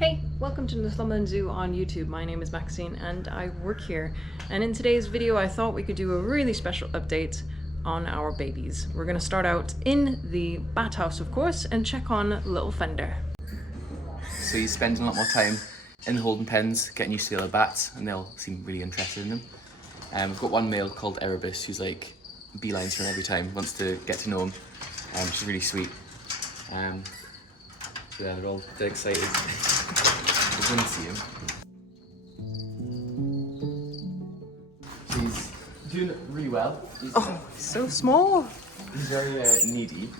Hey, welcome to Northumberland Zoo on YouTube. My name is Maxine and I work here. And in today's video, I thought we could do a really special update on our babies. We're gonna start out in the bat house, of course, and check on little Fender. So he's spending a lot more time in the holding pens, getting used to the other bats, and they all seem really interested in them. We've got one male called Erebus, who's like beelines for him every time, wants to get to know him, which is really sweet. So yeah, they're all dead excited. We're going to see him. So he's doing really well. He's So small. He's very needy,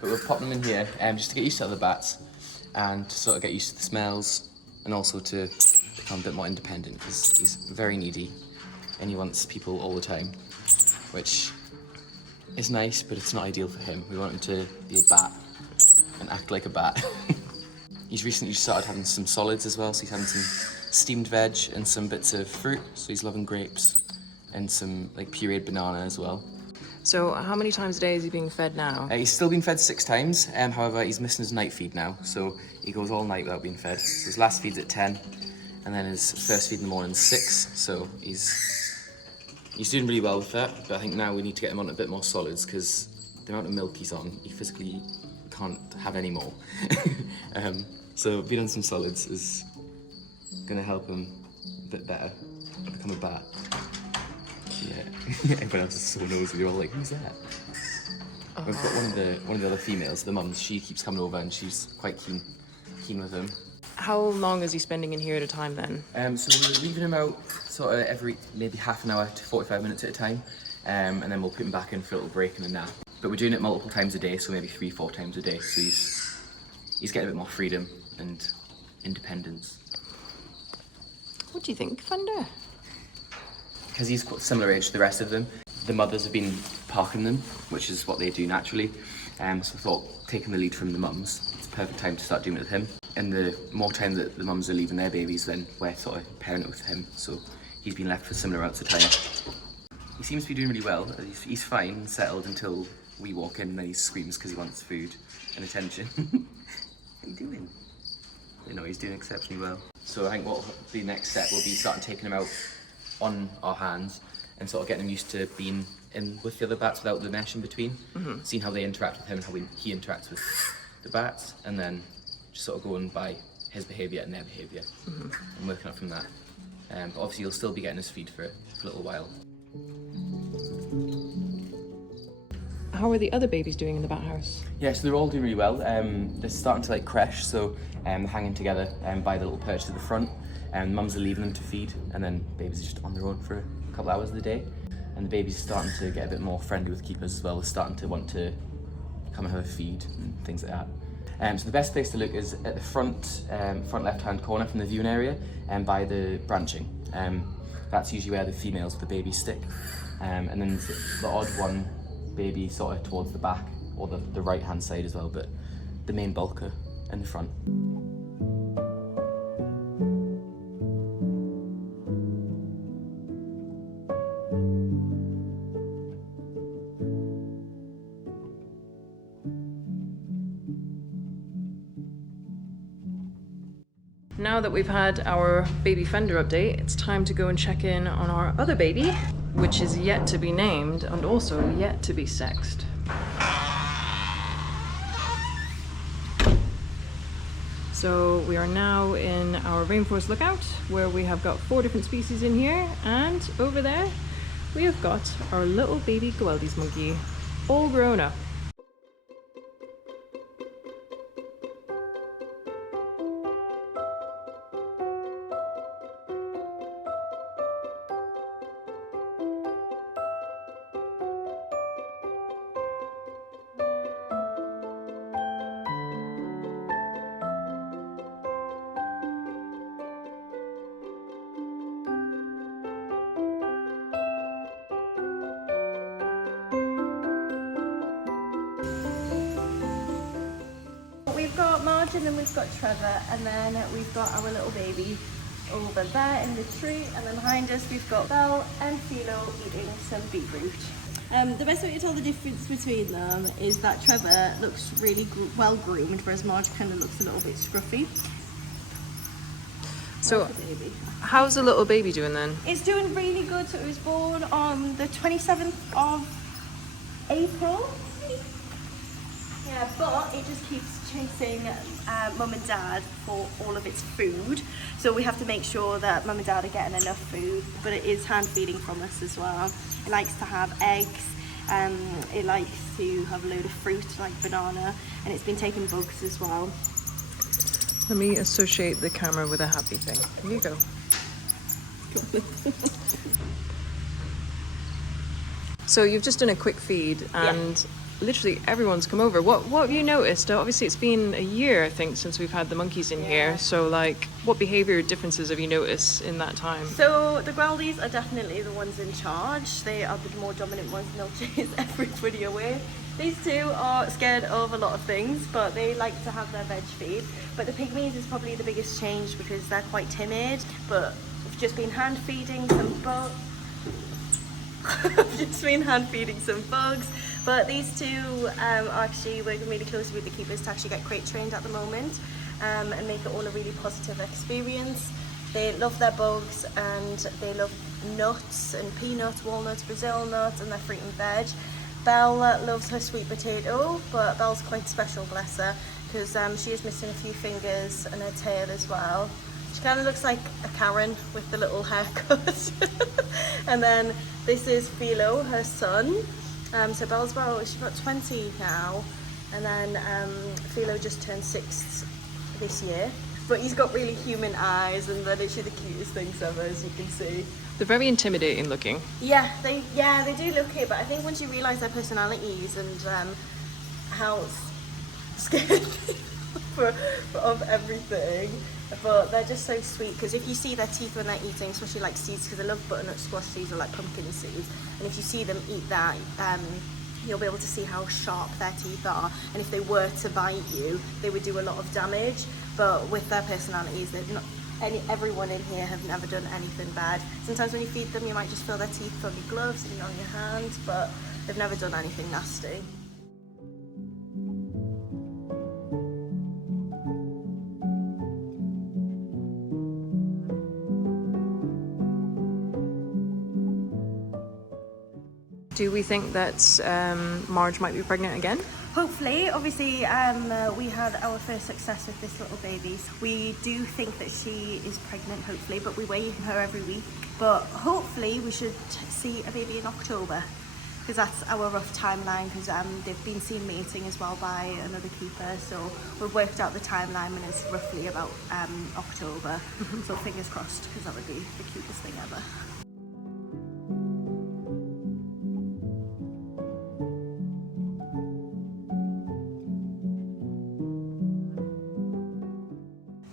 but we'll pop them in here just to get used to other bats and to sort of get used to the smells and also to become a bit more independent because he's very needy and he wants people all the time, which is nice, but it's not ideal for him. We want him to be a bat and act like a bat. He's recently started having some solids as well, so he's having some steamed veg and some bits of fruit, so he's loving grapes and some like pureed banana as well. So how many times a day is he being fed now? He's still been fed 6 times, however he's missing his night feed now, so he goes all night without being fed. So his last feed's at 10, and then his first feed in the morning is 6, so he's doing really well with that, but I think now we need to get him on a bit more solids because the amount of milk he's on, he physically can't have any more. So being on some solids is going to help him a bit better become a bat. Yeah, everyone else is so nosy, they're all like, who's that? We've got one of the other females, the mums, she keeps coming over and she's quite keen with him. How long is he spending in here at a time then? So we're leaving him out sort of every maybe half an hour to 45 minutes at a time, and then we'll put him back in for a little break and a nap. But we're doing it multiple times a day, so maybe 3-4 times a day, so he's getting a bit more freedom and independence. What do you think, Fender? Because he's quite similar age to the rest of them, the mothers have been parking them, which is what they do naturally. So I thought, taking the lead from the mums, it's a perfect time to start doing it with him. And the more time that the mums are leaving their babies, then we're sort of pairing it with him. So he's been left for similar amounts of time. He seems to be doing really well. He's fine and settled until we walk in and then he screams because he wants food and attention. What are you doing? You know, he's doing exceptionally well. So I think what will be the next step will be starting taking him out on our hands and sort of getting him used to being in with the other bats without the mesh in between, seeing how they interact with him and how he interacts with the bats, and then just sort of going by his behaviour and their behaviour and working up from that. But obviously he'll still be getting his feed for a little while. How are the other babies doing in the bat house? Yeah, so they're all doing really well. They're starting to like creche, so they're hanging together by the little perch to the front. Mums are leaving them to feed, and then babies are just on their own for a couple hours of the day. And the babies are starting to get a bit more friendly with keepers as well. They're starting to want to come and have a feed and things like that. So the best place to look is at the front left-hand corner from the viewing area and by the branching. That's usually where the females with the babies stick. And then the odd one baby sort of towards the back or the right-hand side as well, but the main bulk are in the front. Now that we've had our baby Fender update, it's time to go and check in on our other baby, which is yet to be named and also yet to be sexed. So we are now in our rainforest lookout where we have got 4 different species in here, and over there we have got our little baby Goeldi's monkey, all grown up. We've got Marge and then we've got Trevor, and then we've got our little baby over there in the tree, and then behind us we've got Belle and Philo eating some beetroot. The best way to tell the difference between them is that Trevor looks really well groomed, whereas Marge kind of looks a little bit scruffy. So Where's the baby? how's the little baby doing then? It's doing really good. So it was born on the 27th of April. Yeah, but it just keeps chasing mum and dad for all of its food. So we have to make sure that mum and dad are getting enough food, but it is hand feeding from us as well. It likes to have eggs, it likes to have a load of fruit like banana, and it's been taking bugs as well. Let me associate the camera with a happy thing. Here you go. So you've just done a quick feed and literally everyone's come over. What have you noticed? Obviously it's been a year, I think, since we've had the monkeys in here. So like, what behavior differences have you noticed in that time? So the Goeldis are definitely the ones in charge. They are the more dominant ones, and they'll chase everybody away. These two are scared of a lot of things, but they like to have their veg feed. But the pygmies is probably the biggest change because they're quite timid. But we've just been hand feeding some bugs. Just been hand feeding some bugs. But these two are actually working really closely with the keepers to actually get crate trained at the moment, and make it all a really positive experience. They love their bugs and they love nuts and peanuts, walnuts, Brazil nuts, and their fruit and veg. Belle loves her sweet potato, but Belle's quite special, bless her, because she is missing a few fingers and her tail as well. She kind of looks like a Karen with the little haircut. And then this is Philo, her son. So Belle's she's about 20 now, and then Philo just turned 6 this year. But he's got really human eyes, and they're literally the cutest things ever, as you can see. They're very intimidating looking. Yeah, they do look cute, but I think once you realise their personalities and how scared of everything, but they're just so sweet. Because if you see their teeth when they're eating, especially like seeds, because they love butternut squash seeds or like pumpkin seeds, and if you see them eat that, you'll be able to see how sharp their teeth are, and if they were to bite you, they would do a lot of damage. But with their personalities, they've not. Everyone in here have never done anything bad. Sometimes when you feed them, you might just feel their teeth from your gloves and on your hands, but they've never done anything nasty. Do we think that Marge might be pregnant again? Hopefully. Obviously, we had our first success with this little baby. We do think that she is pregnant, hopefully, but we weigh her every week. But hopefully we should see a baby in October, because that's our rough timeline, because they've been seen mating as well by another keeper. So we've worked out the timeline, and it's roughly about October. So fingers crossed, because that would be the cutest thing ever.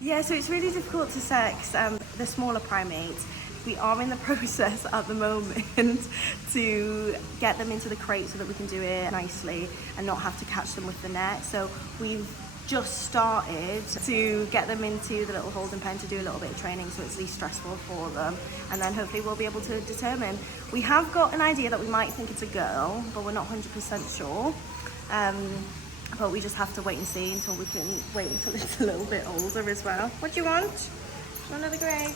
Yeah, so it's really difficult to sex the smaller primates. We are in the process at the moment to get them into the crate so that we can do it nicely and not have to catch them with the net. So we've just started to get them into the little holding pen to do a little bit of training, so it's least stressful for them, and then hopefully we'll be able to determine. We have got an idea that we might think it's a girl, but we're not 100% sure. But we just have to wait and see until we can wait until it's a little bit older as well. What do you want? Do you want another grey?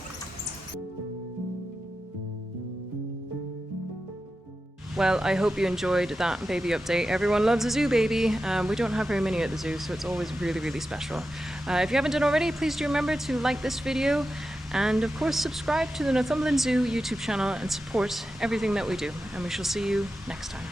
Well, I hope you enjoyed that baby update. Everyone loves a zoo baby. We don't have very many at the zoo, so it's always really, really special. If you haven't done already, please do remember to like this video and of course subscribe to the Northumberland Zoo YouTube channel and support everything that we do. And we shall see you next time.